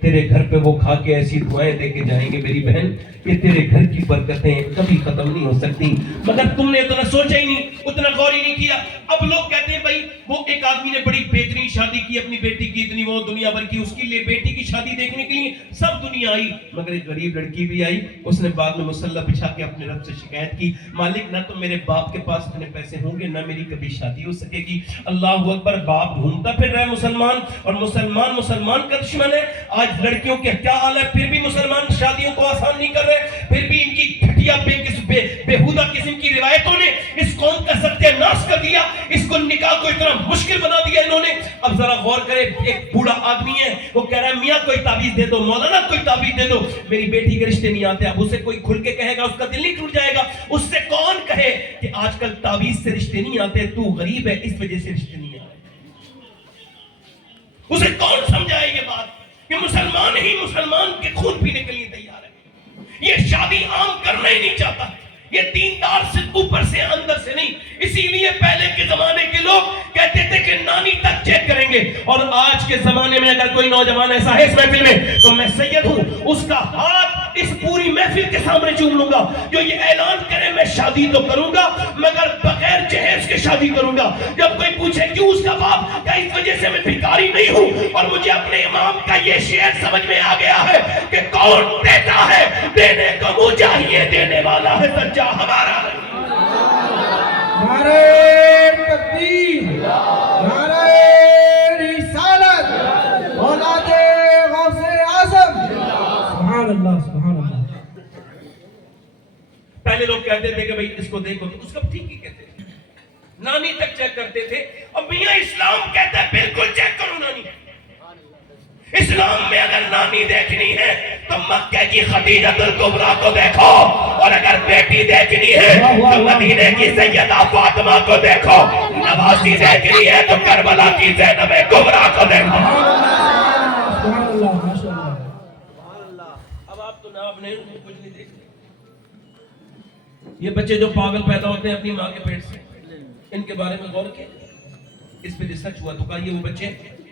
تیرے گھر پہ وہ کھا کے ایسی دعائیں دے کے جائیں گے میری بہن کہ تیرے گھر کی برکتیں کبھی ختم نہیں ہو سکتی، مگر تم نے اتنا سوچا ہی نہیں، اتنا غور ہی نہیں کیا۔ اب لوگ کہتے ہیں بھائی وہ ایک آدمی نے بڑی بہترین شادی کی اپنی بیٹی کی، اتنی وہ دنیا بھر کی، اس کے لیے بیٹی کی شادی دیکھنے کے لیے سب دنیا آئی، مگر ایک غریب لڑکی بھی آئی، اس نے بعد میں مصلی بچھا کے اپنے رب سے شکایت کی، مالک نہ تو میرے باپ کے پاس اتنے پیسے ہوں گے، نہ میری کبھی شادی ہو سکے گی۔ اللہ اکبر، باپ ڈھونڈتا پھر رہا ہے مسلمان، اور مسلمان کا دشمن ہے۔ آج لڑکیوں کے کیا حال ہے، پھر بھی مسلمان شادیوں کو آسان نہیں کر رہے، پھر بھی ان کی گھٹیا بےہودہ قسم کی روایتوں نے اس قوم کا ستیہ ناش کر دیا، اس کو نکاح کو اتنا مشکل بنا دیا انہوں نے۔ اب ذرا غور کرے، ایک بوڑھا آدمی ہے، وہ کہہ رہا ہے میاں کوئی تعویذ دے دو، مولانا کوئی تعویذ دے دو، میری بیٹی کے رشتے نہیں آتے۔ اب اسے کوئی کھل کے کہے گا اس کا دل نہیں ٹوٹ جائے گا؟ اس سے کون کہے کہ آج کل تعویذ سے رشتے نہیں آتے، تو غریب ہے اس وجہ سے رشتے نہیں آتے؟ اسے کون سمجھائے یہ بات کہ مسلمان ہی مسلمان کے خون پینے کے لیے تیار ہے؟ یہ شادی عام کرنا ہی نہیں چاہتا، یہ دیندار سے اوپر سے اندر سے نہیں۔ اسی لیے پہلے کے زمانے کے لوگ کہتے تھے کہ نانی تک چیک کریں گے، اور آج کے زمانے میں اگر کوئی نوجوان ایسا ہے اس محفل میں تو میں سید ہوں، اس کا ہاتھ اس پوری محفل کے سامنے چوم لوں گا جو یہ اعلان کرے میں شادی تو کروں گا مگر بغیر جہیز کے شادی کروں گا۔ جب کوئی پوچھے کیوں اس کا باپ کہ اس وجہ سے میں بھکاری نہیں ہوں، اور مجھے اپنے امام کا یہ شعر سمجھ میں آ گیا ہے کہ کون دیتا ہے دینے کو منہ چاہیے، دینے والا ہے سچا ہمارا۔ نعرہ تکبیر، نعرہ رسالت، اولاد غوث اعظم، سبحان اللہ سبحان اللہ۔ پہلے لوگ کہتے تھے کہ بھئی اس کو دیکھو، تو اس کا ٹھیک ہی کہتے تھے، نانی تک چیک کرتے تھے۔ اور میاں اسلام کہتا ہے بالکل چیک کرو نانی۔ اسلام میں اگر نانی دیکھنی ہے تو مکہ کی خدیجہ الکبریٰ کو دیکھو، اور اگر بیٹی دیکھنی ہے تو مدینے کی سیدہ فاطمہ کو دیکھو، نواسی دیکھنی ہے تو کربلا کی زینب کبریٰ کو دیکھو۔ سبحان اللہ ماشاء اللہ۔ اب آپ تو نام نہیں، کچھ نہیں دیکھتے۔ یہ بچے جو پاگل پیدا ہوتے ہیں اپنی ماں کے پیٹ سے، ان کے بارے میں غور کیا؟ اس پہ ریسرچ ہوا تو کہا یہ وہ بچے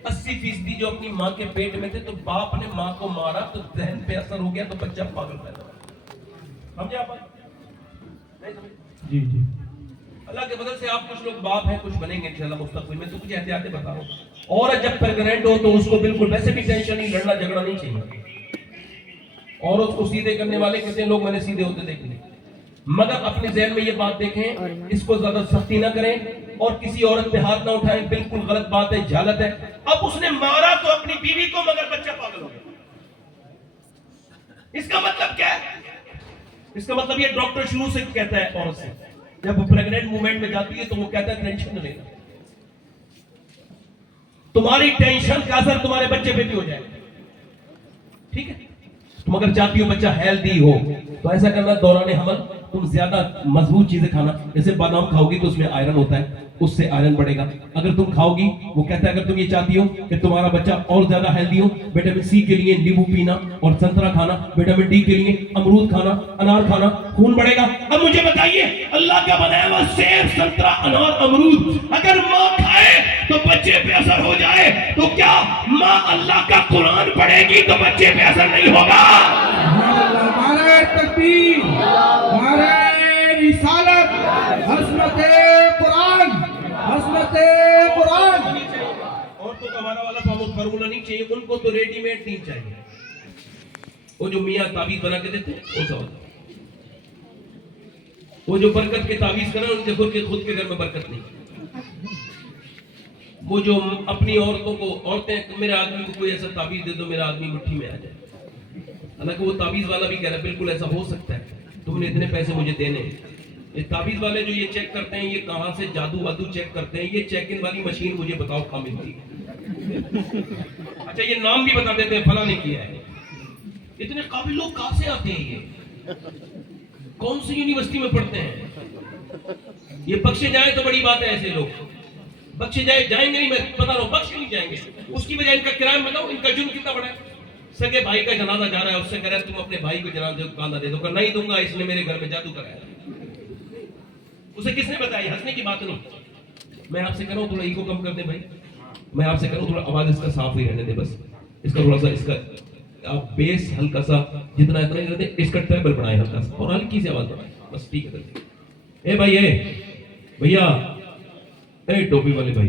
80% جو اپنی ماں کے پیٹ میں تھے تو باپ نے ماں کو مارا تو ذہن پہ اثر ہو گیا تو بچہ پاگل پیدا ہوا۔ سمجھے آپ؟ نہیں سمجھے؟ جی جی۔ اللہ کے فضل سے آپ کچھ لوگ باپ ہیں، کچھ بنیں گے انشاءاللہ مستقبل میں، تو کچھ احتیاطیں بتا رہا ہوں۔ عورت جب پریگننٹ ہو تو اس کو بالکل ویسے بھی ٹینشن نہیں، لڑنا جھگڑا نہیں چاہیے۔ عورت کو سیدھے کرنے والے کہتے ہیں لوگ میں نے سیدھے ہوتے دیکھ لیے، مگر اپنے ذہن میں یہ بات دیکھیں اس کو زیادہ سختی نہ کریں اور کسی عورت پہ ہاتھ نہ اٹھائیں، بالکل غلط بات ہے، جہالت ہے۔ اب اس نے مارا تو اپنی بیوی کو، مگر بچہ پاگل ہو گیا۔ اس کا مطلب کیا ہے؟ اس کا مطلب یہ ڈاکٹر شروع سے کہتا ہے عورت سے جب وہ پریگننٹ مومنٹ میں جاتی ہے تو وہ کہتا ہے ٹینشن نہ لینا، تمہاری ٹینشن کا اثر تمہارے بچے پہ بھی ہو جائے گا، ٹھیک ہے؟ تم اگر چاہتی ہو بچہ ہیلدی ہو تو ایسا کرنا دوران حمل تم زیادہ مضبوط چیزیں کھانا، جیسے بادام کھاؤ گی تو اس میں آئرن ہوتا ہے، اس سے آئرن بڑھے گا۔ اگر تم کھاؤ گی، وہ کہتا ہے اگر تم یہ چاہتی ہو کہ تمہارا بچہ اور زیادہ ہیلدی ہو، وٹامن سی کے لیے لیمو پینا اور سنترا کھانا، وٹامن ڈی کے لیے امرود کھانا، انار کھانا، خون بڑھے گا۔ اب مجھے بتائیے اللہ کا بنایا ہوا سیب، سنترا، انار، امرود اگر ماں کھائے تو بچے پہ اثر ہو جائے تو کیا ماں اللہ کا قرآن پڑھے گی تو بچے پہ اثر نہیں ہوگا؟ نعرہ تکبیر، نعرہ رسالت، عظمت قرآن، عظمت قرآن۔ عورتوں کا ہمارا والا فارمولا نہیں چاہیے، ان کو تو ریڈی میڈ نہیں چاہیے، وہ جو میاں تعویذ بنا کے دیتے ہیں وہ سب، وہ جو برکت کے تعویذ کریں ان کے خود کے گھر میں برکت نہیں، وہ جو اپنی عورتوں کو، عورتیں میرے آدمی کو کوئی ایسا تعویذ دے دو میرا آدمی مٹھی میں آ جائے، حالانکہ وہ تعویذ والا بھی کہہ رہا ہے بالکل ایسا ہو سکتا ہے، تم نے اتنے پیسے مجھے دینے ہیں۔ یہ تعویذ والے جو یہ چیک کرتے ہیں یہ کہاں سے جادو وادو چیک کرتے ہیں، یہ چیک ان والی مشین مجھے بتاؤ کہاں ملتی ہے؟ اچھا یہ نام بھی بتا دیتے ہیں فلاں نے کیا ہے۔ اتنے قابل لوگ کہاں سے آتے ہیں؟ یہ کون سی یونیورسٹی میں پڑھتے ہیں؟ یہ بخشے جائیں تو بڑی بات ہے، ایسے لوگ بخشے جائیں گے نہیں، میں بتا رہا ہوں بخشے نہیں جائیں گے۔ اس کی وجہ ان کا کرائم بتاؤ، ان کا جرم کتنا بڑا ہے۔ سگے بھائی کا جنازہ جا رہا ہے، اس سے کہہ رہا ہے تم اپنے بھائی کو جنازے کو کاندھا دے دو، کہ نہیں دوں گا اس نے میرے گھر میں جادو کرایا۔ اسے کس نے بتایا؟ ہنسنے کی بات نہیں۔ میں آپ سے کہہ رہا ہوں تھوڑا ایگو کم کر دیں بھائی، میں آپ سے کہہ رہا ہوں تھوڑا آواز اس کا صاف ہی رہنے دے، بس اس کا تھوڑا سا اس کا آپ بیس ہلکا سا جتنا اتنا ہی کرتے اس کا ٹریبل بنائیں ہلکا سا اور ہلکی سی آواز بڑھائیں بس ٹھیک ہے. اے بھائی اے بھیا اے ٹوپی والے بھائی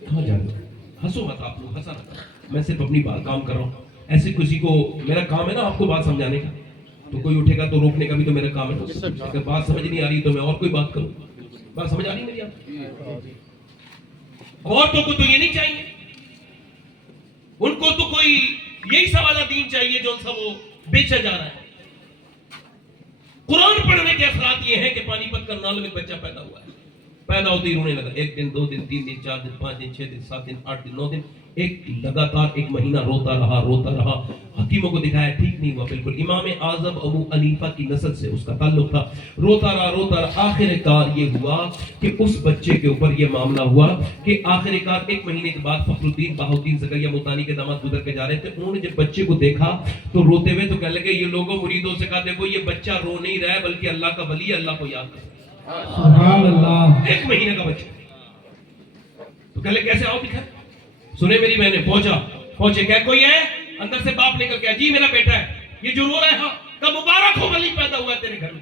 کہاں جا رہے ہو؟ ہنسو مت آپ لوگ, ہنسا نہ, میں صرف اپنی بات کام کر رہا ہوں. ایسے کسی کو میرا کام ہے نا آپ کو بات سمجھانے کا, تو کوئی اٹھے گا تو روکنے کا بھی تو میرا کام ہے. اگر بات سمجھ نہیں آ رہی تو میں اور کوئی بات کروں. بات سمجھ آ رہی میری آپ؟ عورتوں کو تو یہ نہیں چاہیے, ان کو تو کوئی یہی سا والا دین چاہیے جو ان سا وہ بیچا جا رہا ہے. قرآن پڑھنے کے اثرات یہ ہیں کہ پانی پت کرنال میں بچہ پیدا ہوا ہے, پیدا ہوتے ہی رونے لگا. 1 دن 2 دن 3 دن 4 دن 5 دن 6 دن 7 دن 8 دن 9 دن, ایک لگاتار 1 مہینہ روتا رہا. حکیموں کو دکھایا ٹھیک نہیں ہوا بالکل. امام اعظم ابو حنیفہ کی نسل سے اس کا تعلق تھا. روتا رہا. آخر کار یہ ہوا کہ اس بچے کے اوپر یہ معاملہ ہوا کہ آخر کار 1 مہینے کے بعد فخر الدین بہاؤالدین زکریا ملتانی کے داماد گزر کے جا رہے تھے. انہوں نے جب بچے کو دیکھا تو روتے ہوئے تو کہنے لگے, یہ لوگوں مریدوں سے کہا دیکھو یہ بچہ رو نہیں رہا ہے بلکہ اللہ کا ولی ہے, اللہ کو یاد کرے. سبحان اللہ. 1 مہینے کا بچہ. تو کہنے لگے کیسے آؤ دکھا, سنے میری بہنیں, پہنچے کیا کوئی ہے اندر سے باپ نکل گیا, جی میرا بیٹا ہے یہ جو رو رہا ہے, ہاں کب مبارک ہو ولی پیدا ہوا ہے تیرے گھر میں.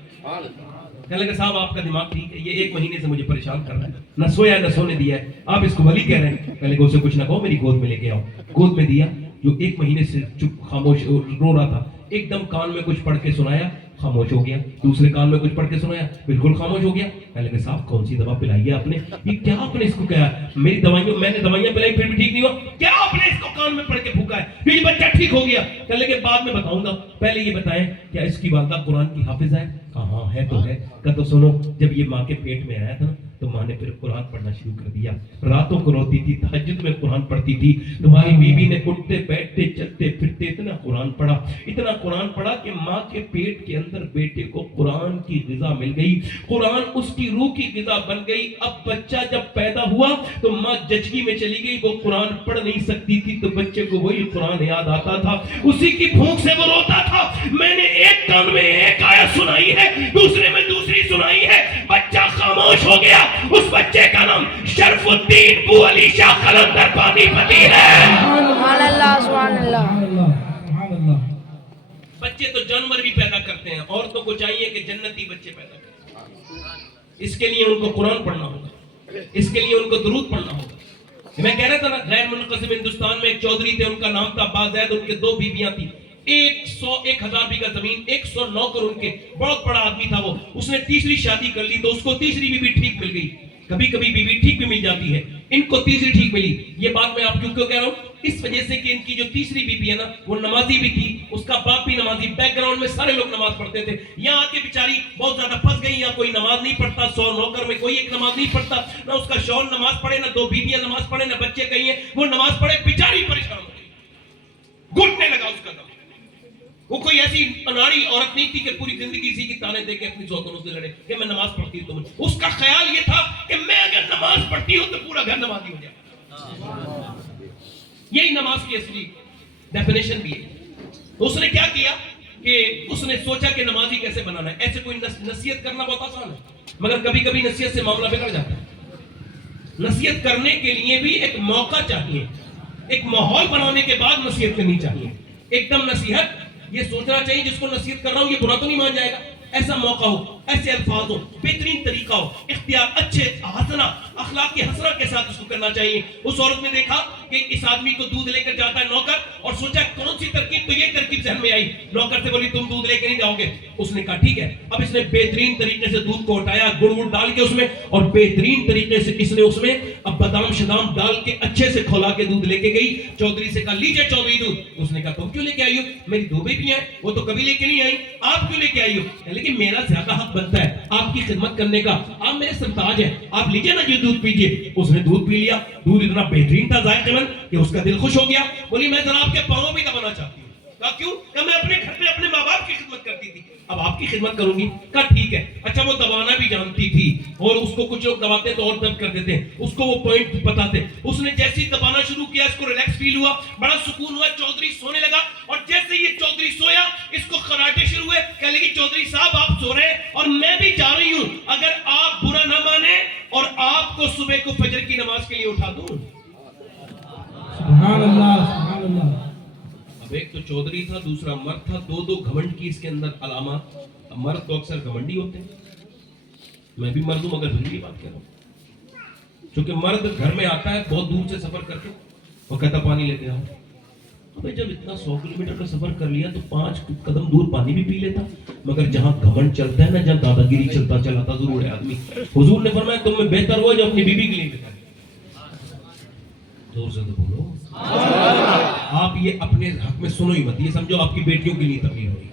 کہنے لگے صاحب آپ کا دماغ ٹھیک ہے, یہ 1 مہینے سے مجھے پریشان کر رہا ہے, نہ سویا نہ سونے دیا ہے, آپ اس کو ولی کہہ رہے ہیں. کہنے لگے اسے کچھ نہ کہو, میری گود میں لے کے آؤ. گود میں دیا, جو 1 مہینے سے چپ خاموش رو رہا تھا, ایک دم کان میں کچھ پڑھ کے سنایا, خاموش ہو گیا. دوسرے کان میں کچھ پڑھ کے سنایا, بالکل خاموش ہو گیا. کہنے لگے صاحب کون سی دوا پلائی ہے آپ نے, یہ کیا آپ نے اس کو کہا, میری دوائیوں میں نے دوائیاں پلائی پھر بھی ٹھیک نہیں ہوا, کیا آپ نے اس کو کان میں پڑھ کے پھونکا ہے پھر یہ بچہ ٹھیک ہو گیا. کہنے لگے بعد میں بتاؤں گا, پہلے یہ بتائیں کیا اس کی والدہ قرآن کی حافظ ہے؟ کہا ہے تو ہے. کہا تو سنو, جب یہ ماں کے پیٹ میں آیا تھا تو ماں نے پھر قرآن پڑھنا شروع کر دیا, راتوں کو روتی تھی, تہجد میں قرآن پڑھتی تھی. تمہاری بیوی نے اٹھتے بیٹھتے چلتے پھرتے اتنا قرآن پڑھا کہ ماں کے پیٹ کے اندر بیٹے کو قرآن کی غذا مل گئی, قرآن اس کی روح کی غذا بن گئی. اب بچہ جب پیدا ہوا تو ماں جچگی میں چلی گئی, وہ قرآن پڑھ نہیں سکتی تھی تو بچے کو وہی قرآن یاد آتا تھا, اسی کی بھوک سے وہ روتا تھا. میں نے ایک کان میں ایک آیت سنائی ہے, دوسرے میں دوسری سنائی ہے, بچہ خاموش ہو گیا. اس بچے کا نام شرف الدین بو علی شاہ قلندر پانی پتی ہے. سبحان اللہ, سبحان اللہ. سبحان اللہ. بچے تو جانور بھی پیدا کرتے ہیں, عورتوں کو چاہیے کہ جنتی بچے پیدا کریں. اس کے لیے ان کو قرآن پڑھنا ہوگا, اس کے لیے ان کو درود پڑھنا ہوگا. میں کہہ رہا تھا نا, غیر منقسم ہندوستان میں ایک چودھری تھے, ان کا نام تھا بازید, ان کے 2 بیویاں تھیں. 1,000 بیگھہ زمین, 100 نوکر ان کے, بہت بڑا آدمی تھا وہ. اس نے تیسری شادی کر لی تو اس کو تیسری بیوی ٹھیک مل گئی. کبھی کبھی بیوی ٹھیک بھی مل جاتی ہے, ان کو تیسری ٹھیک ملی. یہ بات میں آپ کیوں کہہ رہا ہوں, اس وجہ سے کہ ان کی جو تیسری بیوی ہے نا وہ نمازی بھی تھی, اس کا باپ بھی نمازی, بیک گراؤنڈ میں سارے لوگ نماز پڑھتے تھے. یہاں آ کے بیچاری بہت زیادہ پھنس گئی, یہاں کوئی نماز نہیں پڑھتا, 100 نوکر میں کوئی ایک نماز نہیں پڑھتا, نہ اس کا شوہر نماز پڑھے, نہ 2 بیویاں نماز پڑھے, نہ بچے کہیں ہیں وہ نماز پڑھے. بیچاری پریشان ہو گئی, گھٹنے لگا اس کا دم. وہ کوئی ایسی اناڑی عورت نہیں تھی کہ پوری زندگی اسی کی تانے دے کے اپنی سوتنوں سے لڑے کہ میں نماز پڑھتی ہوں. تو اس کا خیال یہ تھا کہ میں اگر نماز پڑھتی ہوں تو پورا گھر نمازی ہو جائے. یہی نماز کی اصلی ڈیفینیشن بھی ہے. تو اس نے کیا کیا کہ اس نے سوچا کہ نمازی کیسے بنانا ہے. ایسے کوئی نصیحت کرنا بہت آسان ہے, مگر کبھی کبھی نصیحت سے معاملہ بگڑ جاتا ہے. نصیحت کرنے کے لیے بھی ایک موقع چاہیے, ایک ماحول بنانے کے بعد نصیحت کرنی چاہیے. ایک دم نصیحت یہ سوچنا چاہیے جس کو نصیحت کر رہا ہوں یہ برا تو نہیں مان جائے گا, ایسا موقع ہو, ایسے الفاظ ہو, بہترین طریقہ ہو, اختیار اچھے حسنا اخلاق کے حسنا کے ساتھ اس کو کرنا چاہیے. اس عورت نے دیکھا کہ اس آدمی کو دودھ لے کر جاتا ہے نوکر, اور سوچا کون سی ترکیب, تو یہ ترکیب ذہن میں آئی. نوکر سے بولی تم دودھ لے کے نہیں جاؤ گے. اس نے کہا ٹھیک ہے. اب اس نے بہترین طریقے سے دودھ کو ہٹایا, گڑ وڑ ڈال کے اس میں, اور بہترین طریقے سے اس نے اس میں اب بادام شدام ڈال کے اچھے سے کھولا کے دودھ لے کے گئی. چودھری سے کہا لیجئے چودھری دودھ. اس نے کہا تم کیوں لے کے آئی ہو, میری 2 بیٹیاں ہیں, وہ تو کبھی لے کے نہیں آئی, آپ کیوں لے کے آئی ہو. لیکن میرا زیادہ حق بنتا ہے آپ کی خدمت کرنے کا, آپ میرے سرتاج ہیں, آپ لیجئے نا یہ دودھ پیجئے. اس نے دودھ پی لیا, دودھ اتنا بہترین تھا ذائقے میں کہ اس کا دل خوش ہو گیا. بولی میں ذرا آپ کے پاؤں بھی دبانا چاہتی ہوں. کہا کیوں, کہ میں اپنے گھر میں اپنے ماں باپ کی خدمت کرتی تھی, اب آپ کی خدمت کروں گی. کہا ٹھیک ہے. اچھا وہ دبانا بھی جانتی تھی, اور اس کو کچھ لوگ دباتے تو اور درد کر دیتے ہیں, اس کو وہ پوائنٹ پتا تھے. اس نے جیسے ہی دبانا شروع کیا اس کو ریلیکس فیل ہوا, بڑا سکون ہوا, چودھری سونے لگا. اور جیسے یہ چودھری سویا اس کو خراٹے شروع ہوئے, کہنے لگی چودھری صاحب آپ سو رہے ہیں اور میں بھی جا رہی ہوں, اگر آپ برا نہ مانے اور آپ کو صبح کو فجر کی نماز کے لیے اٹھا دوں. سبحان اللہ, سبحان اللہ. اب ایک تو چودھری تھا, دوسرا مرد تھا, دو گھمنڈ کی اس کے اندر علامات. مرد تو اکثر گھمنڈی ہوتے ہیں, میں بھی مرد ہوں مگر پھر بھی بات کر رہا ہوں, چونکہ مرد گھر میں آتا ہے بہت دور سے سفر کر کے, وہ کہتا پانی لے کے آؤ. ابھی جب اتنا 100 کلومیٹر کا سفر کر لیا تو 5 قدم دور پانی بھی پی لیتا, مگر جہاں گھمنڈ چلتا ہے نا, جہاں دادا گیری چلتا چلاتا ضرور ہے آدمی. حضور نے فرمایا تم میں بہتر ہو جو اپنی بیوی کے لیے بتائے. زور سے تو بولو. آپ یہ اپنے حق میں سنو ہی مت, یہ سمجھو آپ کی بیٹیوں کے لیے تقریر ہو رہی ہے.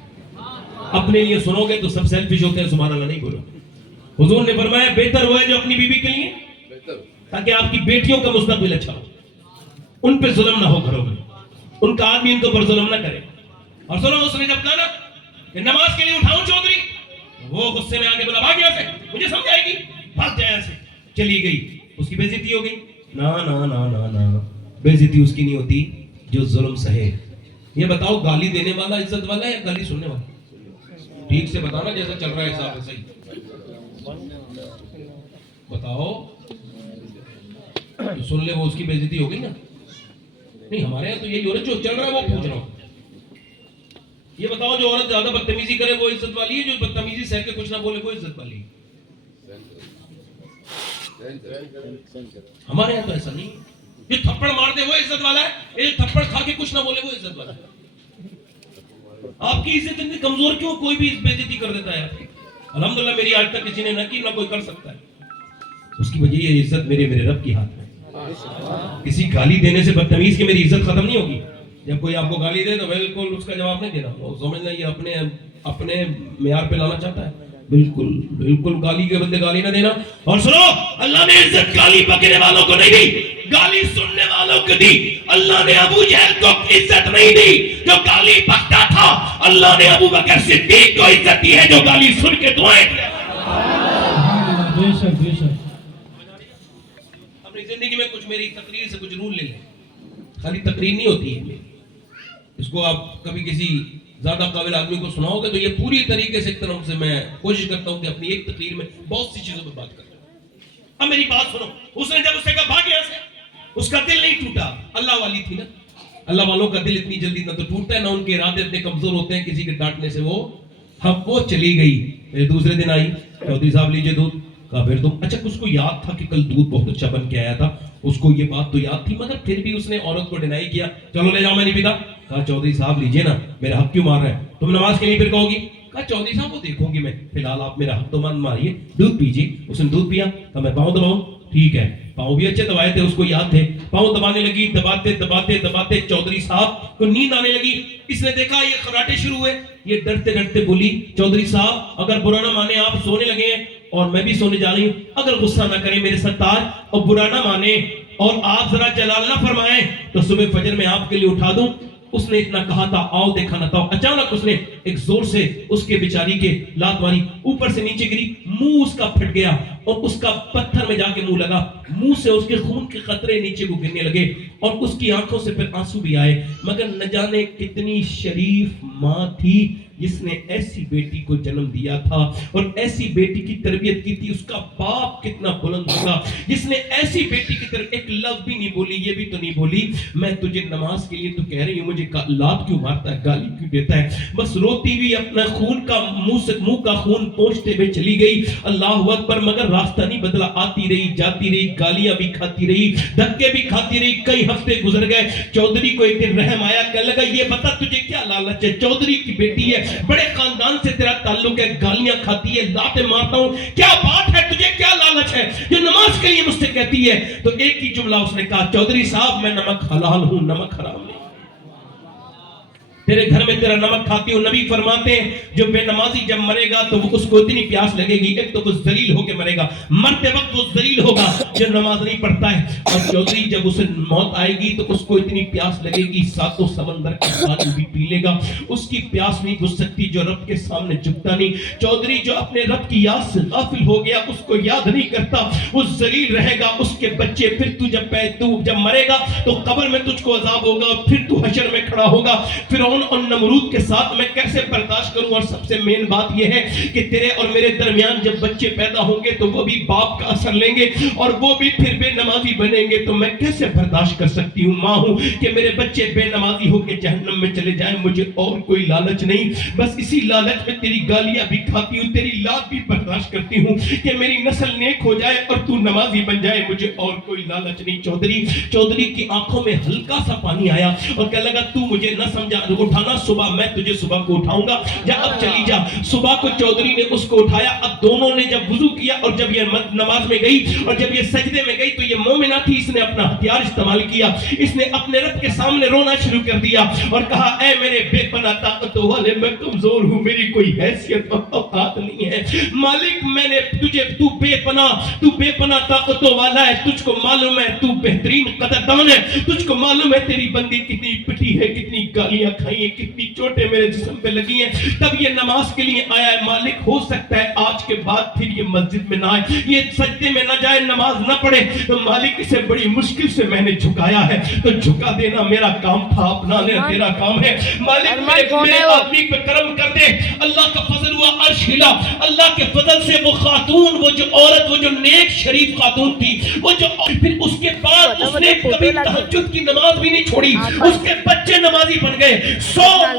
اپنے لیے سنو گے تو سب سیلفش ہوتے ہیں, سبحان اللہ نہیں بولو. حضور نے فرمایا بہتر ہوا ہے جو اپنی بیوی کے لیے, تاکہ آپ کی بیٹیوں کا مستقبل اچھا ہو, ان پہ ظلم نہ ہو گھروں میں, ان کا آدمی ان کے اوپر ظلم نہ کرے. اور سنو, اس نے جب کہا نا کہ نماز کے لیے اٹھاؤں چودھری, وہ غصے میں آگے بولا بھاگ یہاں سے, مجھے سمجھ آئے گی, بھاگ جائے یہاں سے. چلی گئی, اس کی بے عزتی ہو گئی. نا نا نا نا نا, بے عزتی اس کی نہیں ہوتی جو ظلم سہے. یہ بتاؤ گالی دینے والا عزت والا ہے یا گالی سننے والا؟ ٹھیک سے بتانا, جیسا چل رہا ہے حساب ہے صحیح بتاؤ. جو سن لے وہ اس کی بے عزتی ہو گئی نا. نہیں, ہمارے یہاں تو یہی ہو رہا ہے, جو چل رہا ہے وہ پوچھ رہا ہوں. یہ بتاؤ جو عورت زیادہ بدتمیزی کرے وہ عزت والی ہے, جو بدتمیزی سہ کے کچھ نہ بولے وہ عزت والی ہے؟ ہمارے یہاں تو ایسا نہیں. جو تھپڑ مار دے وہ عزت والا ہے, یہ تھپڑ کھا کے کچھ نہ بولے وہ عزت والا ہے. آپ کی عزت اتنی کمزور کیوں؟ کوئی بھی بے عزتی کر دیتا ہے آپ کی. الحمدللہ میری آج تک کسی نے نہ کی, نہ کوئی کر سکتا ہے. اس کی وجہ یہ عزت میرے رب کی ہاتھ میں. کسی گالی دینے سے بدتمیز کی میری عزت ختم نہیں ہوگی. جب کوئی آپ کو گالی دے تو بالکل اس کا جواب نہیں دینا, وہ سمجھنا یہ اپنے معیار پہ لانا چاہتا ہے. بالکل گالی کے بندے گالی نہ دینا. اور سنو, اللہ نے عزت گالی بکنے والوں کو نہیں دی, گالی سننے والوں کو دی. اللہ نے ابو جہل کو عزت نہیں دی جو گالی بکتا تھا, اللہ نے ابو بکر صدیق کو عزت دی ہے جو گالی سن کے دعائیں دے. بے شک بے شک. اپنی زندگی میں کچھ میری تقریر سے کچھ رول لے لیں. خالی تقریر نہیں ہوتی ہے, اس کو آپ کبھی کسی زیادہ قابل آدمی کو سناؤ گے تو یہ پوری طریقے سے ایک طرف سے میں کوشش کرتا ہوں کہ اپنی ایک تقریر میں بہت سی چیزوں پہ بات کروں. اب میری بات سنو. اس نے جب اسے کہا بھاگ یہاں سے, اس کا دل نہیں ٹوٹا. اللہ والی تھی نا, اللہ والوں کا دل اتنی جلدی نہ تو ٹوٹتا ہے, نہ ان کے ارادے اتنے کمزور ہوتے ہیں کسی کے ڈانٹنے سے. وہ چلی گئی. دوسرے دن آئی, چودھری صاحب لیجیے دودھ. کہا پھر تم, اچھا اس کو یاد تھا کہ کل دودھ بہت اچھا بن کے آیا تھا, اس کو یہ بات تو یاد تھی, مگر پھر بھی اس نے عورت کو ڈینائی کیا. چلو لے جاؤ, میں نہیں پیتا. کہا چودھری صاحب لیجیے نا, میرا حق کیوں مار رہے ہیں, تم نماز کے لیے پھر کہو گی. کہا چودھری صاحب وہ دیکھوں گی میں, فی الحال آپ میرا حق تو مان ماریے, دودھ پیجیے. اس نے دودھ پیا. کہا میں پاؤں دباؤں؟ ٹھیک ہے. پاؤں بھی اچھے دبائے تھے, اس کو یاد تھے. پاؤں دبانے لگی, دباتے چودھری صاحب کو نیند آنے لگی. اس نے دیکھا یہ خراٹے شروع ہوئے. یہ ڈرتے ڈرتے بولی, چودھری صاحب اگر برا نہ مانے, آپ سونے لگے ہیں اور میں بھی سونے جا رہی ہوں, اگر غصہ نہ کریں میرے سرتاج, اور برا نہ مانے اور آپ ذرا جلال نہ فرمائیں تو صبح فجر میں آپ کے لیے اٹھا دوں. اس نے اتنا کہا تھا, آؤ دیکھا نہ تھا. اچانک اس نے ایک زور سے اس کے بیچاری کے لات ماری, اوپر سے نیچے گری, منہ اس کا پھٹ گیا اور اس کا پتھر میں جا کے منہ لگا. منہ سے اس کے خون کے قطرے نیچے کو گرنے لگے اور اس کی آنکھوں سے پھر آنسو بھی آئے. مگر نہ جانے کتنی شریف ماں تھی جس نے ایسی بیٹی کو جنم دیا تھا اور ایسی بیٹی کی تربیت کی تھی. اس کا باپ کتنا بلند ہوگا جس نے ایسی بیٹی کی طرف ایک لفظ بھی نہیں بولی, یہ بھی تو نہیں بولی میں تجھے نماز کے لیے تو کہہ رہی ہوں, مجھے لات کیوں مارتا ہے, گالی کیوں دیتا ہے. بس روتی ہوئی اپنا خون کا منہ کا خون پوچھتے ہوئے چلی گئی. اللہ اکبر. مگر راستہ نہیں بدلا, آتی رہی جاتی رہی, گالیاں بھی کھاتی رہی, دھکے بھی کھاتی رہی. کئی ہفتے گزر گئے. چودھری کو ایک دن رحم آیا, کہنے لگا یہ بتا تجھے کیا لالچ ہے, چودھری کی بیٹی ہے, بڑے خاندان سے تیرا تعلق ہے, گالیاں کھاتی ہے, لاتیں مارتا ہوں, کیا بات ہے, تجھے کیا لالچ ہے جو نماز کے لیے مجھ سے کہتی ہے. تو ایک ہی جملہ اس نے کہا, چودھری صاحب میں نمک حلال ہوں, نمک حرام نہیں. تیرے گھر میں تیرا نمک کھاتی ہوں. نبی فرماتے ہیں جو بے نمازی جب مرے گا تو اس کو اتنی پیاس لگے گی, ایک تو وہ ذلیل ہو کے مرے گا, مرتے وقت وہ ذلیل ہوگا جو نماز نہیں پڑھتا ہے. اور چودھری جب اسے موت آئے گی تو اس کو اتنی پیاس لگے گی ساتوں سمندر کا پانی بھی پی لے گا, اس کی پیاس نہیں بجھ سکتی جو رب کے سامنے جھکتا نہیں. چودھری جو اپنے رب کی یاد سے غافل ہو گیا, اس کو یاد نہیں کرتا, وہ ذلیل رہے گا. اس کے بچے پھر تو جب مرے گا تو قبر میں تجھ کو عذاب ہوگا, پھر تو حشر میں کھڑا ہوگا, فرعون فرعون اور نمرود کے ساتھ میں کیسے برداشت کروں؟ اور سب سے مین بات یہ ہے کہ تیرے اور میرے درمیان جب بچے پیدا ہوں گے تو وہ بھی باپ کا اثر لیں گے اور وہ بھی پھر بے نمازی بنیں گے، تو میں کیسے برداشت کر سکتی ہوں؟ ماں ہوں کہ میرے بچے بے نمازی ہو کے جہنم میں چلے جائیں، مجھے اور کوئی لالچ نہیں، بس اسی لالچ میں تیری گالیاں بھی کھاتی ہوں، تیری لات بھی برداشت کرتی ہوں کہ میری نسل نیک ہو جائے اور تو نمازی بن جائے، مجھے اور کوئی لالچ نہیں۔ چودھری کی آنکھوں میں ہلکا سا پانی آیا اور کہنے لگا تو مجھے نہ سمجھا، اٹھانا صبح میں تجھے صبح کو اٹھاؤں گا، جا اب چلی جا۔ صبح کو چودھری نے اس کو اٹھایا۔ اب دونوں نے جب وضو کیا اور جب یہ نماز میں گئی اور جب یہ سجدے میں گئی تو یہ مومنہ تھی، اس نے اپنا ہتھیار استعمال کیا، اس نے اپنے رب کے سامنے رونا شروع کر دیا اور کہا اے میرے بے پناہ طاقتوں والے، میں کمزور ہوں، میری کوئی حیثیت اور اوقات نہیں ہے، مالک میں نے تجھے، تو بے پناہ طاقتوں والا ہے، تجھ کو معلوم ہے تو بہترین قدردان ہے، تجھ کو معلوم ہے تیری بندی کتنی پٹی ہے، کتنی گالیاں کھائی ہیں، کتنی چوٹیں میرے جسم پہ لگی ہیں، تب یہ نماز کے لیے آیا ہے۔ مالک ہو سکتا ہے آج کے بعد پھر یہ مسجد میں نہ آئے، یہ سجدے میں نہ جائے، نماز نہ پڑھے، تو مالک اسے بڑی مشکل سے میں نے جھکایا ہے، تو جھکا دینا میرا کام تھا، اپنا لینا تیرا کام ہے۔ مالک میرے آدمی پہ کرم کر دے۔ اللہ کا فضل ہوا، عرش ہلا، اللہ کے فضل سے وہ خاتون، وہ جو عورت، وہ جو نیک شریف خاتون تھی، وہ جو پھر اس کے بعد اس نے کبھی تہجد کی نماز بھی نہیں چھوڑی، اس کے بچے نمازی بن گئے، 100